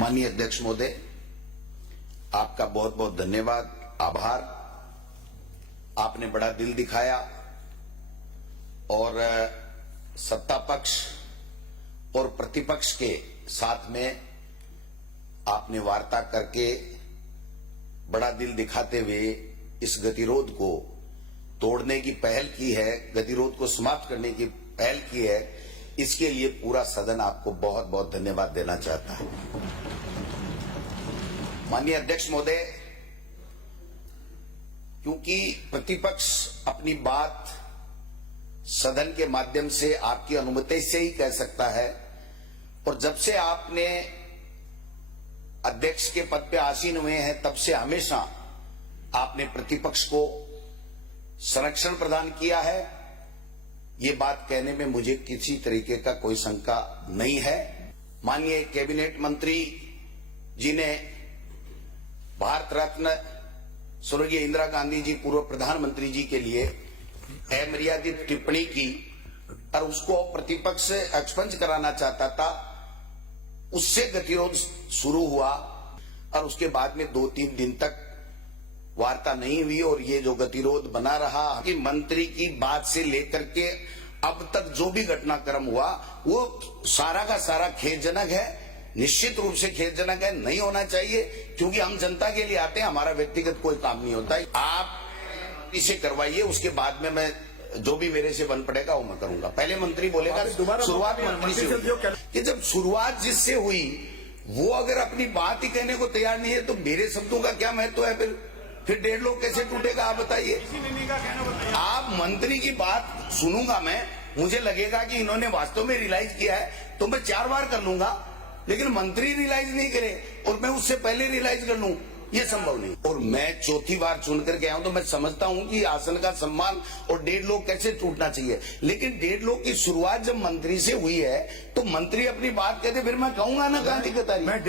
माननीय अध्यक्ष महोदय, आपका बहुत बहुत धन्यवाद, आभार। आपने बड़ा दिल दिखाया और सत्ता पक्ष और प्रतिपक्ष के साथ में आपने वार्ता करके बड़ा दिल दिखाते हुए इस गतिरोध को तोड़ने की पहल की है, गतिरोध को समाप्त करने की पहल की है। इसके लिए पूरा सदन आपको बहुत बहुत धन्यवाद देना चाहता है। माननीय अध्यक्ष महोदय, क्योंकि प्रतिपक्ष अपनी बात सदन के माध्यम से आपकी अनुमति से ही कह सकता है, और जब से आपने अध्यक्ष के पद पे आसीन हुए हैं तब से हमेशा आपने प्रतिपक्ष को संरक्षण प्रदान किया है। ये बात कहने में मुझे किसी तरीके का कोई शंका नहीं है। माननीय कैबिनेट मंत्री जी ने भारत रत्न स्वर्गीय इंदिरा गांधी जी पूर्व प्रधानमंत्री जी के लिए अमर्यादित टिप्पणी की और उसको प्रतिपक्ष से एक्सपंज कराना चाहता था। उससे गतिरोध शुरू हुआ और उसके बाद में 2-3 दिन तक वार्ता नहीं हुई और ये जो गतिरोध बना रहा कि मंत्री की बात से लेकर के अब तक जो भी घटनाक्रम हुआ वो सारा का सारा खेदजनक है, निश्चित रूप से खेदजनक है, नहीं होना चाहिए। क्योंकि हम जनता के लिए आते हैं, हमारा व्यक्तिगत कोई काम नहीं होता है। आप इसे करवाइए, उसके बाद में मैं जो भी मेरे से बन पड़ेगा वो मैं करूंगा। पहले मंत्री बोलेगा, शुरुआत मंत्री से हुई कि जब शुरुआत जिससे हुई वो अगर अपनी बात ही कहने को तैयार नहीं है तो मेरे शब्दों का क्या महत्व है? फिर 1.5 लोग कैसे टूटेगा आप बताइए। आप मंत्री की बात सुनूंगा मैं, मुझे लगेगा कि इन्होंने वास्तव में रियलाइज किया है तो मैं 4 बार कर लूंगा, लेकिन मंत्री रियलाइज नहीं करे और मैं उससे पहले रियलाइज कर लूं, ये संभव नहीं। और मैं 4थी बार चुन करके आया हूं तो मैं समझता हूं कि आसन का सम्मान और 1.5 लोग कैसे टूटना चाहिए। लेकिन 1.5 लोग की शुरुआत जब मंत्री से हुई है तो मंत्री अपनी बात कहते फिर मैं कहूंगा ना, कहां दिक्कत आ रही है?